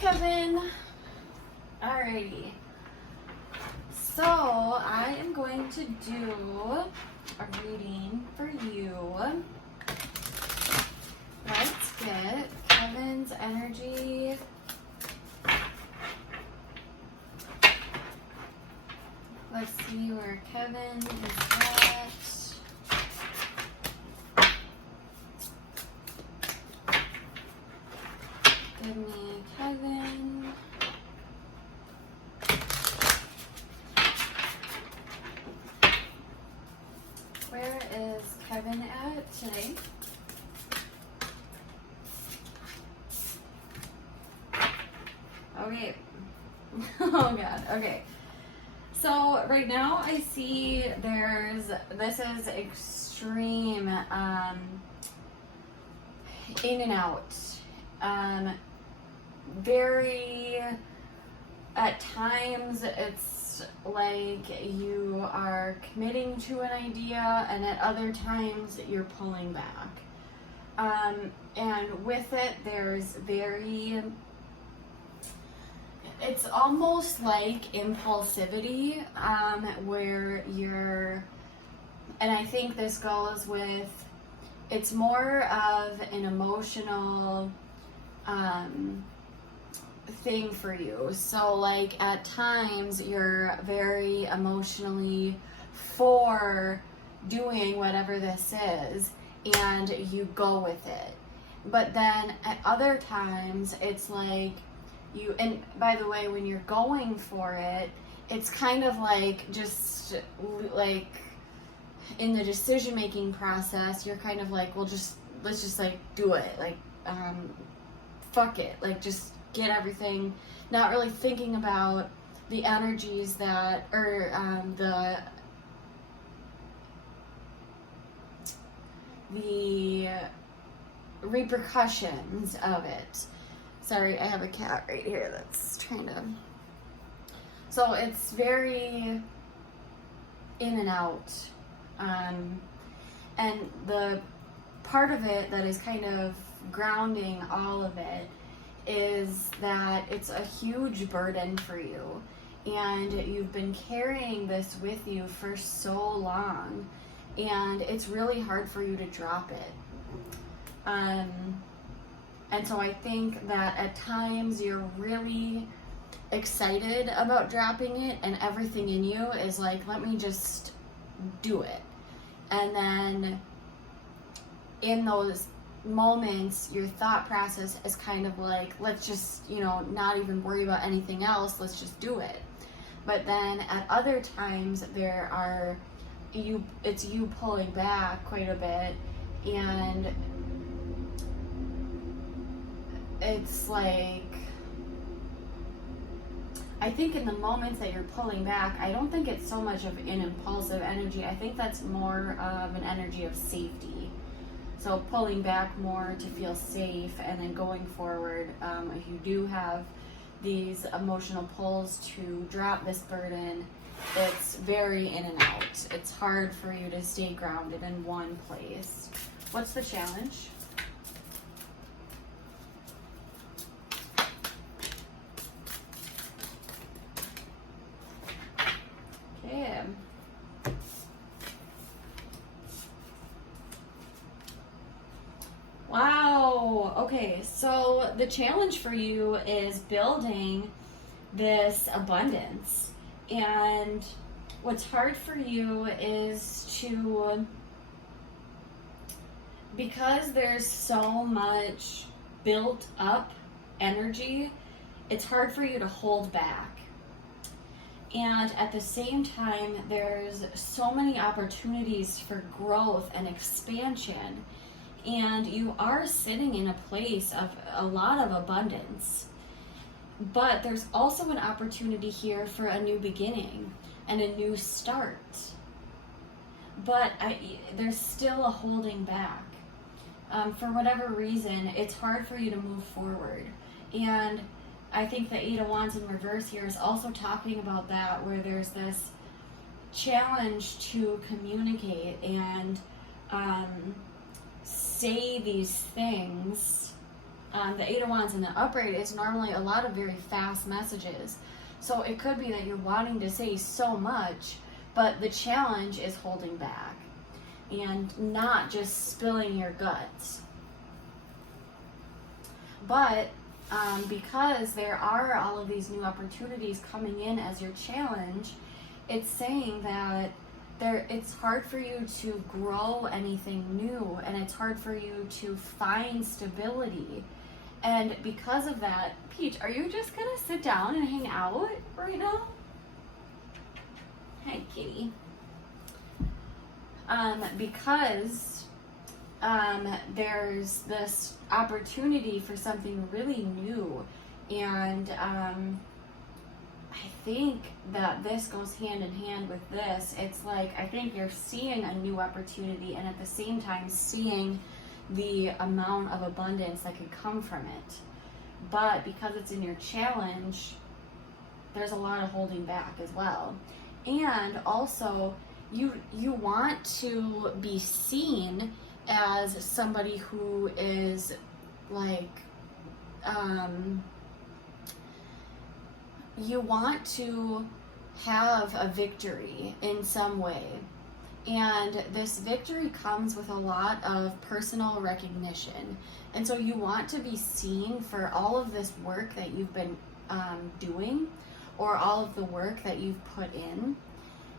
Kevin. Alrighty. So I am going to do a reading for you. Let's get Kevin's energy. Let's see where Kevin is at. Give me Kevin. Where is Kevin at today? Okay. Oh God. Okay. So right now I see this is extreme in and out. Very, at times it's like you are committing to an idea, and at other times you're pulling back. And with it, it's almost like impulsivity, where and I think this goes with, it's more of an emotional thing for you. So like at times you're very emotionally for doing whatever this is and you go with it. But then at other times it's like and by the way, when you're going for it, it's kind of like just like in the decision making process, you're kind of like, well, let's just like do it, like fuck it, like just get everything, not really thinking about the energies that, or the repercussions of it. Sorry, I have a cat right here that's trying to. So it's very in and out. And the part of it that is kind of grounding all of it is that it's a huge burden for you. And you've been carrying this with you for so long. And it's really hard for you to drop it. And so I think that at times you're really excited about dropping it, and everything in you is like, let me just do it. And then in those moments, your thought process is kind of like, let's just, not even worry about anything else, let's just do it. But then at other times it's you pulling back quite a bit, and it's like, I think in the moments that you're pulling back, I don't think it's so much of an impulsive energy. I think that's more of an energy of safety. So pulling back more to feel safe, and then going forward, if you do have these emotional pulls to drop this burden, it's very in and out. It's hard for you to stay grounded in one place. What's the challenge? Okay. Wow. Okay, so the challenge for you is building this abundance. And what's hard for you is because there's so much built up energy, it's hard for you to hold back. And at the same time, there's so many opportunities for growth and expansion. And you are sitting in a place of a lot of abundance. But there's also an opportunity here for a new beginning and a new start. But there's still a holding back. For whatever reason, it's hard for you to move forward. And I think the Eight of Wands in reverse here is also talking about that, where there's this challenge to communicate and say these things the Eight of Wands in the upright is normally a lot of very fast messages. So it could be that you're wanting to say so much, but the challenge is holding back and not just spilling your guts. But because there are all of these new opportunities coming in as your challenge, it's saying that it's hard for you to grow anything new, and it's hard for you to find stability. And because of that, Peach, are you just gonna sit down and hang out right now? Hi, kitty. Because there's this opportunity for something really new, and I think that this goes hand in hand with this. It's like, I think you're seeing a new opportunity and at the same time seeing the amount of abundance that could come from it. But because it's in your challenge, there's a lot of holding back as well. And also, you want to be seen as somebody who is like, you want to have a victory in some way. And this victory comes with a lot of personal recognition. And so you want to be seen for all of this work that you've been doing, or all of the work that you've put in.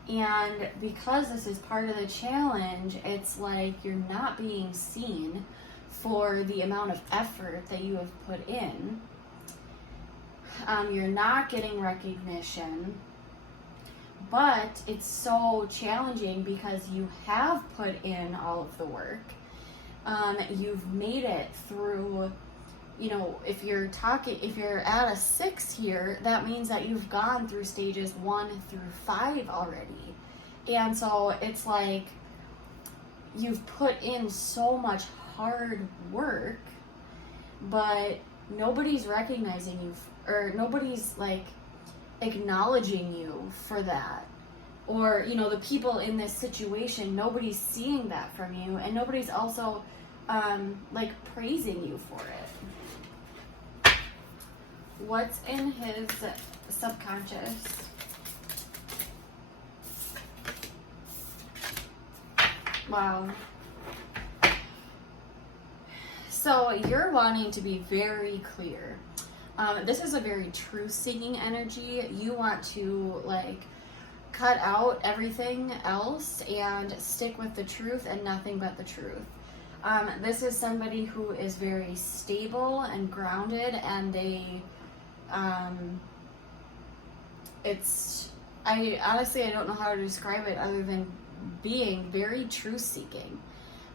And because this is part of the challenge, it's like you're not being seen for the amount of effort that you have put in. You're not getting recognition, but it's so challenging because you have put in all of the work. You've made it through, you know, if you're at a 6 here, that means that you've gone through stages 1 through 5 already. And so it's like you've put in so much hard work, but nobody's recognizing you, or nobody's like acknowledging you for that. Or, you know, the people in this situation, nobody's seeing that from you, and nobody's also like praising you for it. What's in his subconscious? Wow. So you're wanting to be very clear. This is a very truth-seeking energy. You want to like cut out everything else and stick with the truth and nothing but the truth. This is somebody who is very stable and grounded, and they, I honestly don't know how to describe it other than being very truth-seeking.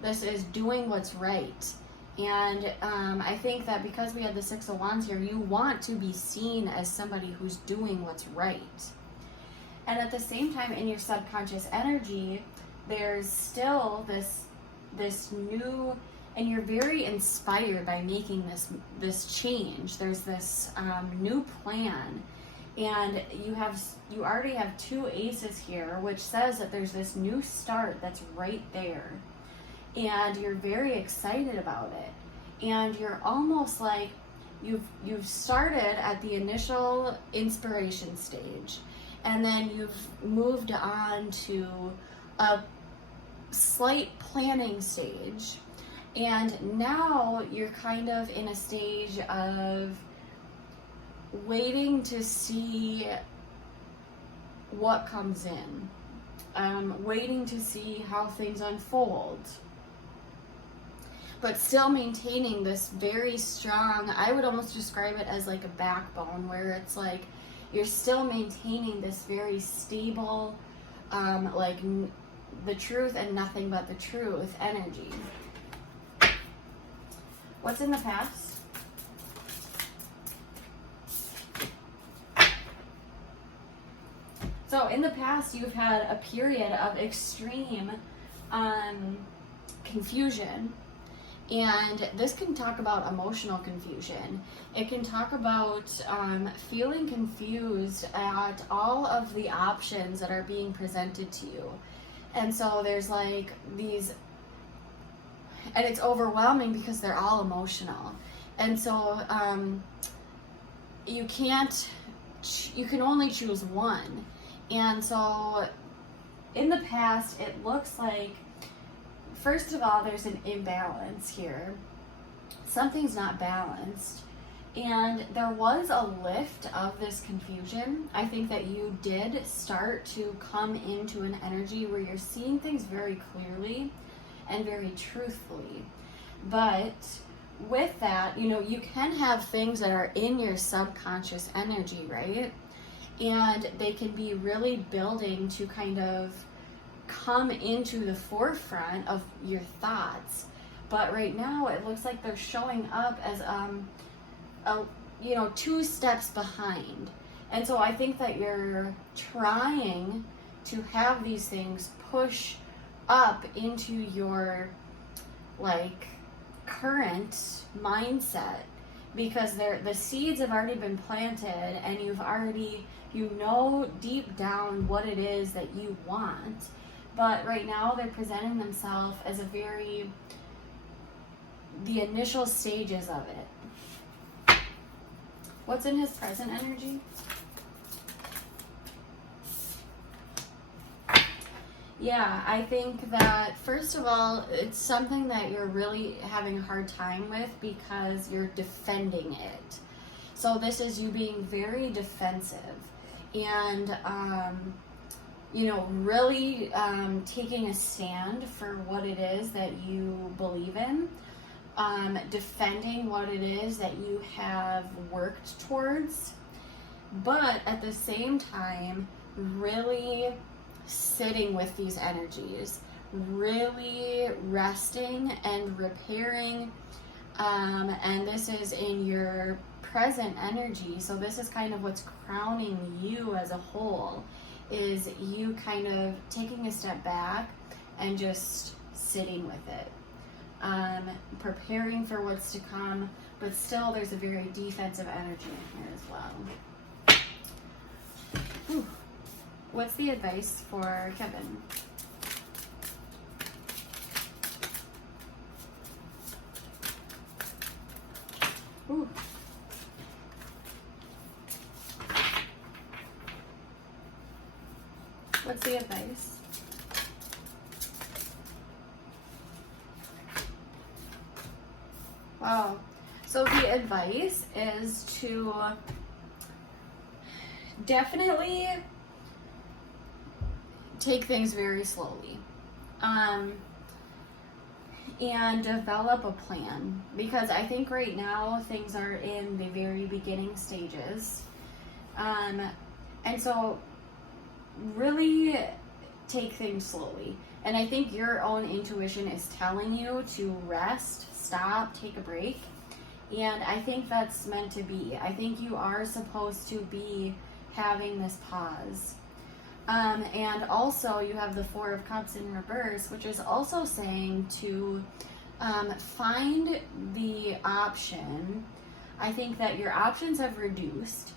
This is doing what's right. And I think that because we had the 6 of Wands here, you want to be seen as somebody who's doing what's right. And at the same time, in your subconscious energy, there's still this new, and you're very inspired by making this change. There's this new plan, and you already have 2 aces here, which says that there's this new start that's right there. And you're very excited about it, and you're almost like you've started at the initial inspiration stage, and then you've moved on to a slight planning stage, and now you're kind of in a stage of waiting to see what comes in, waiting to see how things unfold, but still maintaining this very strong, I would almost describe it as like a backbone, where it's like you're still maintaining this very stable, like the truth and nothing but the truth energy. What's in the past? So in the past, you've had a period of extreme confusion. And this can talk about emotional confusion. It can talk about feeling confused at all of the options that are being presented to you. And so there's like these, and it's overwhelming because they're all emotional. And so you can only choose one. And so in the past, it looks like, first of all, there's an imbalance here. Something's not balanced. And there was a lift of this confusion. I think that you did start to come into an energy where you're seeing things very clearly and very truthfully. But with that, you can have things that are in your subconscious energy, right? And they can be really building to kind of come into the forefront of your thoughts. But right now, it looks like they're showing up as two steps behind. And so I think that you're trying to have these things push up into your current mindset, because the seeds have already been planted, and you've already deep down what it is that you want. But right now they're presenting themselves as the initial stages of it. What's in his present energy? Yeah, I think that, first of all, it's something that you're really having a hard time with because you're defending it. So this is you being very defensive and, really taking a stand for what it is that you believe in, defending what it is that you have worked towards, but at the same time, really sitting with these energies, really resting and repairing, and this is in your present energy. So this is kind of what's crowning you as a whole, is you kind of taking a step back and just sitting with it, preparing for what's to come, but still there's a very defensive energy in here as well. Whew. What's the advice for Kevin? Ooh. What's the advice? Wow. So the advice is to definitely take things very slowly, and develop a plan, because I think right now things are in the very beginning stages, and so really take things slowly. And I think your own intuition is telling you to rest, stop, take a break, and I think that's meant to be. I think you are supposed to be having this pause. And also you have the Four of Cups in reverse, which is also saying to find the option. I think that your options have reduced,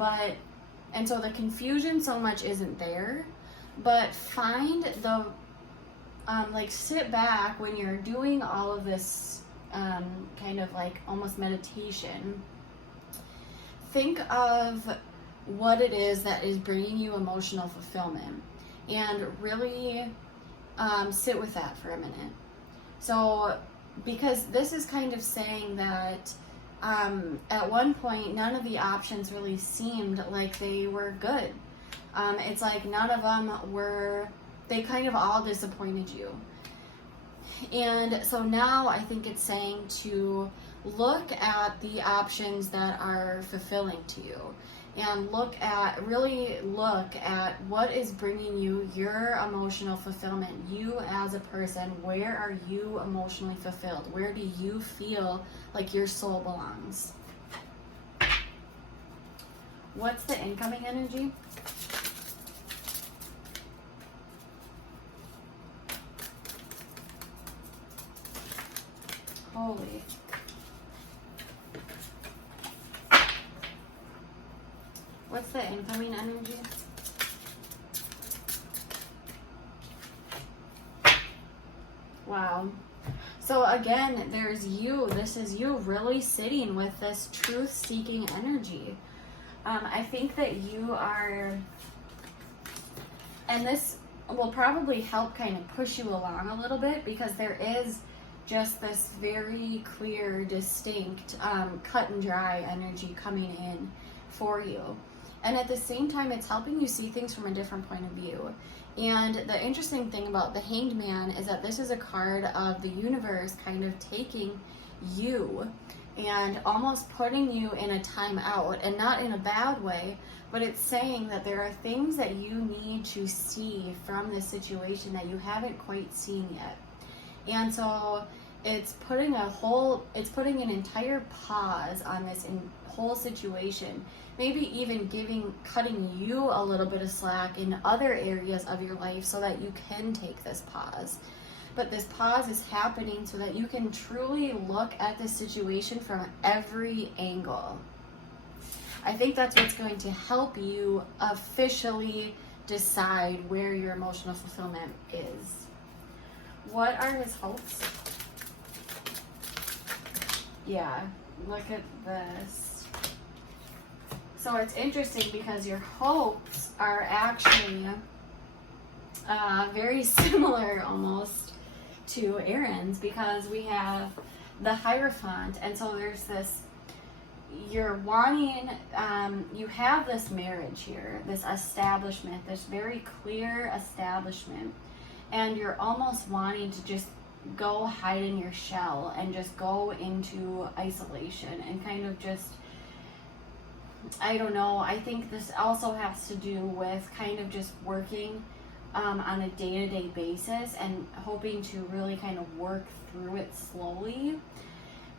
and so the confusion so much isn't there, but find the, sit back when you're doing all of this kind of almost meditation. Think of what it is that is bringing you emotional fulfillment, and really sit with that for a minute. So, because this is kind of saying that at one point none of the options really seemed like they were good. It's like none of them they kind of all disappointed you. And so now I think it's saying to look at the options that are fulfilling to you, and really look at what is bringing you your emotional fulfillment. You as a person, where are you emotionally fulfilled? Where do you feel like your soul belongs? What's the incoming energy? Holy. What's the incoming energy? Wow. So again, there's you. This is you really sitting with this truth-seeking energy. I think that you are, and this will probably help kind of push you along a little bit, because there is just this very clear, distinct, cut and dry energy coming in for you. And at the same time, it's helping you see things from a different point of view. And the interesting thing about the Hanged Man is that this is a card of the universe kind of taking you and almost putting you in a timeout, and not in a bad way, but it's saying that there are things that you need to see from this situation that you haven't quite seen yet. And so it's putting an entire pause on this whole situation. Maybe even cutting you a little bit of slack in other areas of your life so that you can take this pause. But this pause is happening so that you can truly look at the situation from every angle. I think that's what's going to help you officially decide where your emotional fulfillment is. What are his hopes? Yeah, look at this. So it's interesting because your hopes are actually very similar almost to Aaron's, because we have the Hierophant, and so there's this, you're wanting, you have this marriage here, this establishment, this very clear establishment, and you're almost wanting to just go hide in your shell and just go into isolation and kind of just, I don't know, I think this also has to do with kind of just working on a day-to-day basis and hoping to really kind of work through it slowly.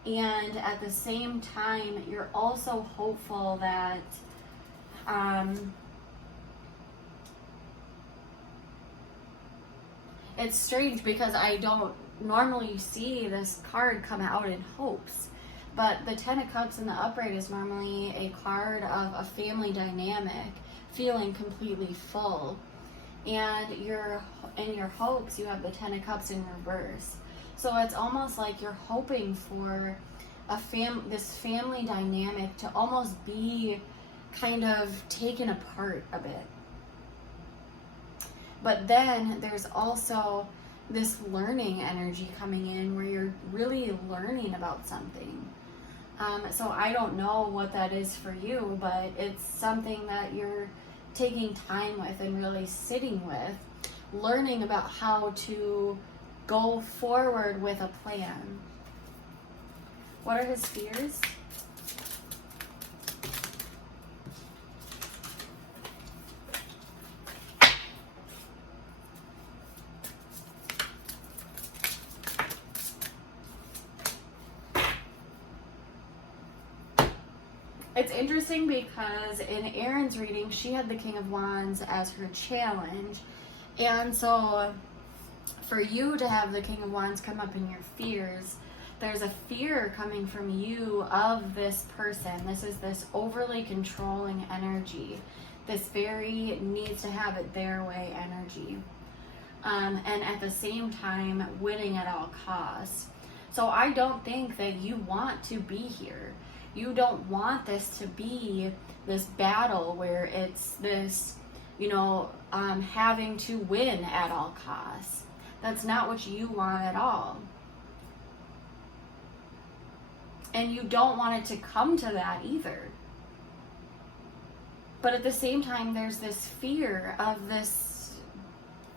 And at the same time, you're also hopeful that it's strange because I don't normally see this card come out in hopes. But the Ten of Cups in the upright is normally a card of a family dynamic feeling completely full. And in your hopes, you have the Ten of Cups in reverse. So it's almost like you're hoping for this family dynamic to almost be kind of taken apart a bit. But then there's also this learning energy coming in where you're really learning about something. So I don't know what that is for you, but it's something that you're taking time with and really sitting with, learning about how to go forward with a plan. What are his fears? It's interesting because in Erin's reading, she had the King of Wands as her challenge. And so for you to have the King of Wands come up in your fears, there's a fear coming from you of this person. This is this overly controlling energy. This very needs to have it their way energy. And at the same time, winning at all costs. So I don't think that you want to be here. You don't want this to be this battle where it's this, having to win at all costs. That's not what you want at all. And you don't want it to come to that either. But at the same time, there's this fear of this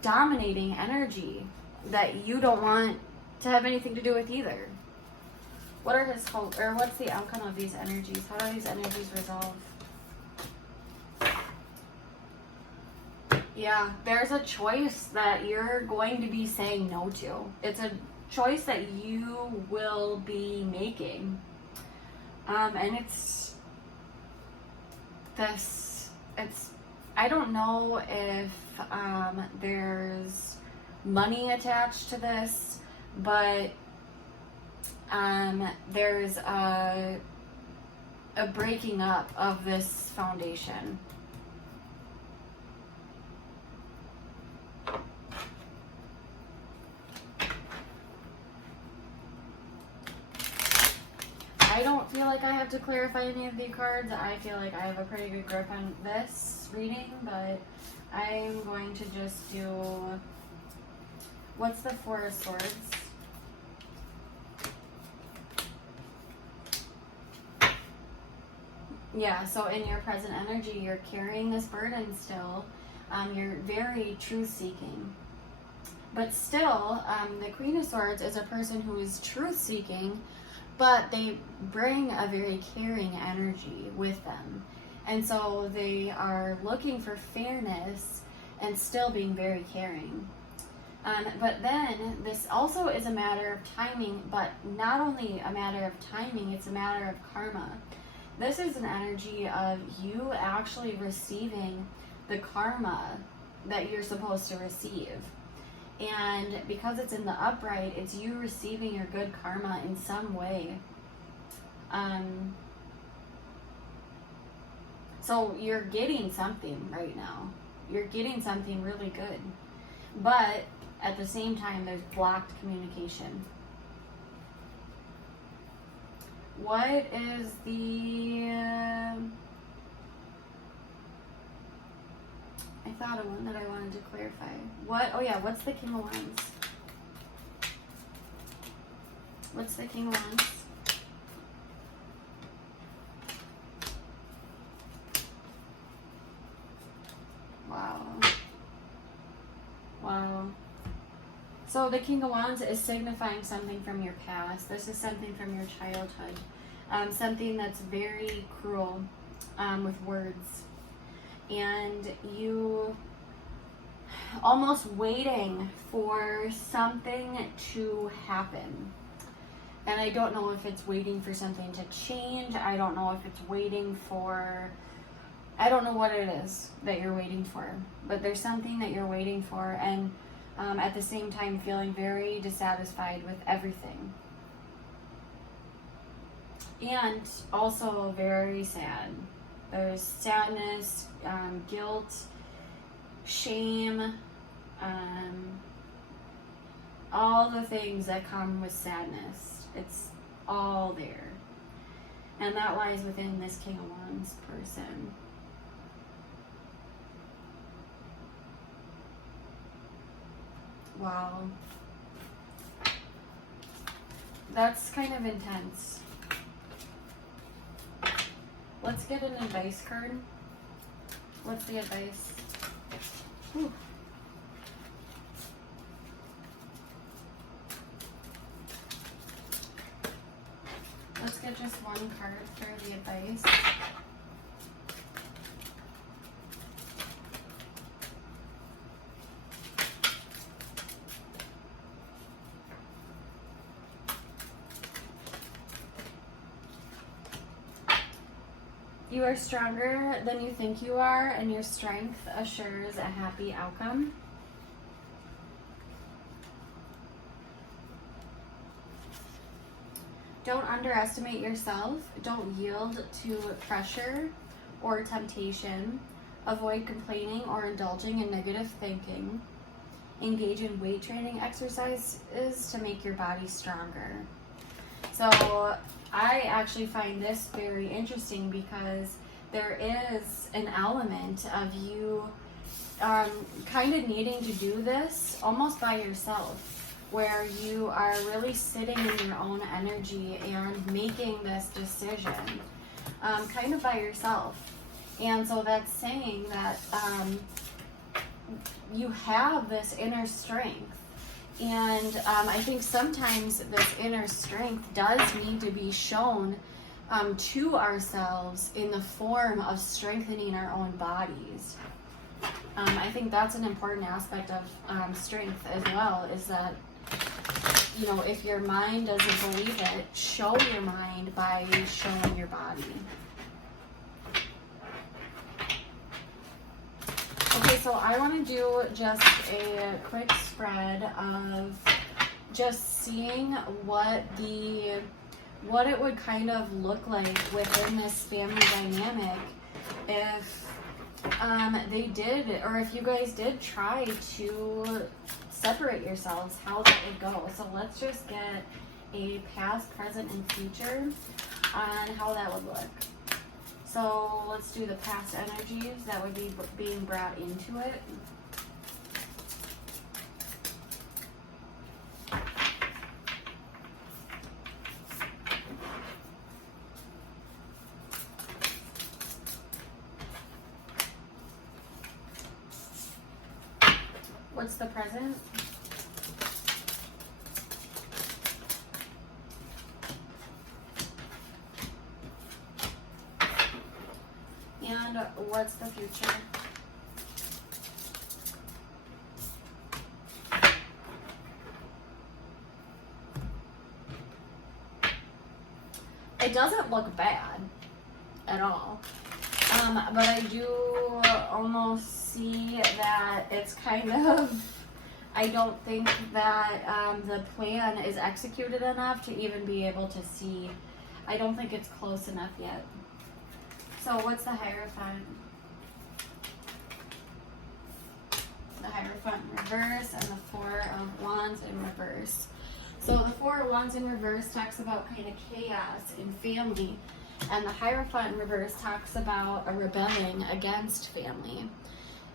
dominating energy that you don't want to have anything to do with either. What are his hopes, or what's the outcome of these energies? How do these energies resolve? Yeah, there's a choice that you're going to be saying no to. It's a choice that you will be making. And I don't know if there's money attached to this, but there's a breaking up of this foundation. I don't feel like I have to clarify any of the cards. I feel like I have a pretty good grip on this reading, but I'm going to just do, what's the Four of Swords? Yeah, so in your present energy, you're carrying this burden still. You're very truth-seeking. But still, the Queen of Swords is a person who is truth-seeking, but they bring a very caring energy with them. And so they are looking for fairness and still being very caring. But then this also is a matter of timing, but not only a matter of timing, it's a matter of karma. This is an energy of you actually receiving the karma that you're supposed to receive. And because it's in the upright, it's you receiving your good karma in some way. So you're getting something right now. You're getting something really good. But at the same time, there's blocked communication. What is the... I thought of one that I wanted to clarify. What? Oh yeah, what's the King of Wands? What's the King of Wands? Wow. Wow. So the King of Wands is signifying something from your past. This is something from your childhood. Something that's very cruel with words. And you almost waiting for something to happen. And I don't know if it's waiting for something to change. I don't know if it's waiting for... I don't know what it is that you're waiting for. But there's something that you're waiting for, and at the same time feeling very dissatisfied with everything. And also very sad. There's sadness, guilt, shame, all the things that come with sadness. It's all there. And that lies within this King of Wands person. Wow. That's kind of intense. Let's get an advice card. What's the advice? Whew. Let's get just one card for the advice. You are stronger than you think you are, and your strength assures a happy outcome. Don't underestimate yourself. Don't yield to pressure or temptation. Avoid complaining or indulging in negative thinking. Engage in weight training exercises to make your body stronger. So I actually find this very interesting because there is an element of you kind of needing to do this almost by yourself, where you are really sitting in your own energy and making this decision kind of by yourself. And so that's saying that you have this inner strength. And I think sometimes this inner strength does need to be shown to ourselves in the form of strengthening our own bodies. I think that's an important aspect of strength as well, is that, you know, if your mind doesn't believe it, show your mind by showing your body. Okay, so I want to do just a quick spread of just seeing what it would kind of look like within this family dynamic if they did, or if you guys did try to separate yourselves, how that would go. So let's just get a past, present, and future on how that would look. So let's do the past energies that would be being brought into it. What's the present? And what's the future? It doesn't look bad at all. But I do almost see that it's kind of, I don't think that the plan is executed enough to even be able to see. I don't think it's close enough yet. So what's the Hierophant? The Hierophant in reverse and the Four of Wands in reverse. So the Four of Wands in reverse talks about kind of chaos in family, and the Hierophant in reverse talks about a rebelling against family.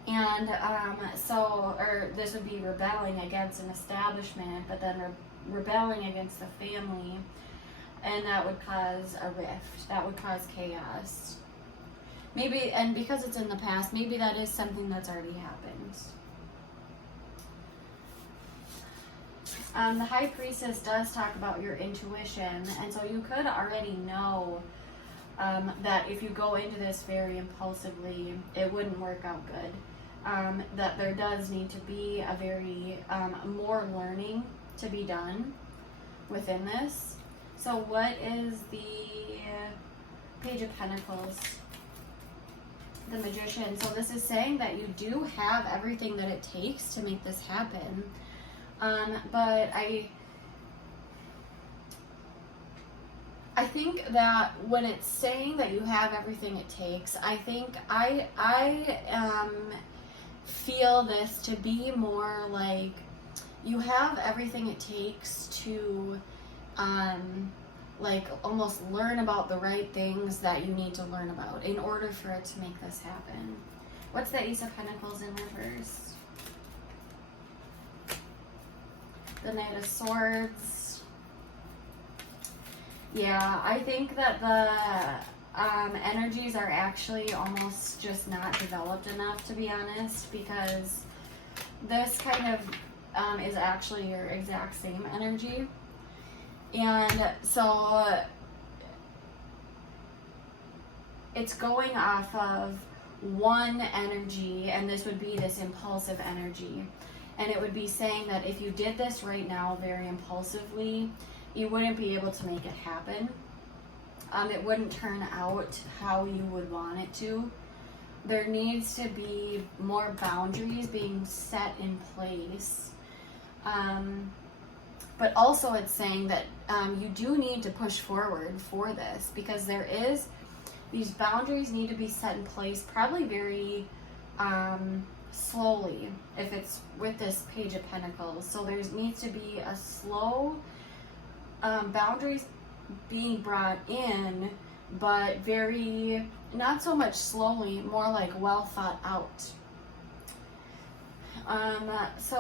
And or this would be rebelling against an establishment, but then rebelling against the family, and that would cause a rift. That would cause chaos. Maybe, and because it's in the past, maybe that is something that's already happened. The High Priestess does talk about your intuition, and so you could already know that if you go into this very impulsively, it wouldn't work out good. That there does need to be a very more learning to be done within this. So what is the Page of Pentacles? The Magician. So this is saying that you do have everything that it takes to make this happen. But I think that when it's saying that you have everything it takes, I think I feel this to be more like you have everything it takes to like almost learn about the right things that you need to learn about in order for it to make this happen. What's the Ace of Pentacles in reverse? The Knight of Swords. Yeah, I think that the energies are actually almost just not developed enough, to be honest, because this kind of is actually your exact same energy. And so it's going off of one energy, and this would be this impulsive energy. And it would be saying that if you did this right now very impulsively, you wouldn't be able to make it happen. It wouldn't turn out how you would want it to. There needs to be more boundaries being set in place. But also it's saying that you do need to push forward for this, because these boundaries need to be set in place probably very slowly if it's with this Page of Pentacles. So there needs to be a slow boundaries being brought in, but very, not so much slowly, more like well thought out. So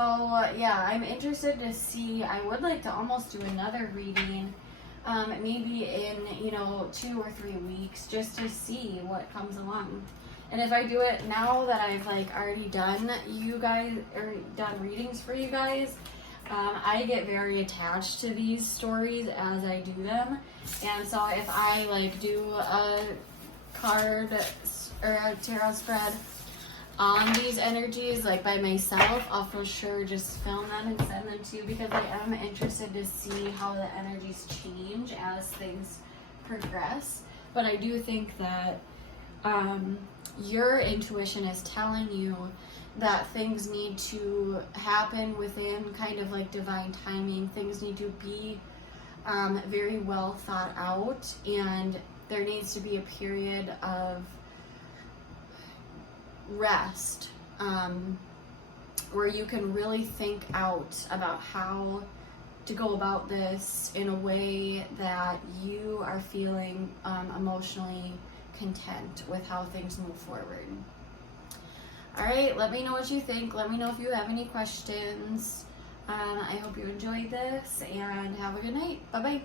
yeah, I'm interested to see. I would like to almost do another reading, maybe in 2 or 3 weeks, just to see what comes along. And if I do it now that I've like already done done readings for you guys, I get very attached to these stories as I do them. And so if I like do a card or a tarot spread on these energies like by myself, I'll for sure just film them and send them to you, because I am interested to see how the energies change as things progress. But I do think that your intuition is telling you that things need to happen within kind of like divine timing. Things need to be very well thought out, and there needs to be a period of rest where you can really think out about how to go about this in a way that you are feeling emotionally content with how things move forward. All right, let me know what you think. Let me know if you have any questions. I hope you enjoyed this, and have a good night. Bye-bye.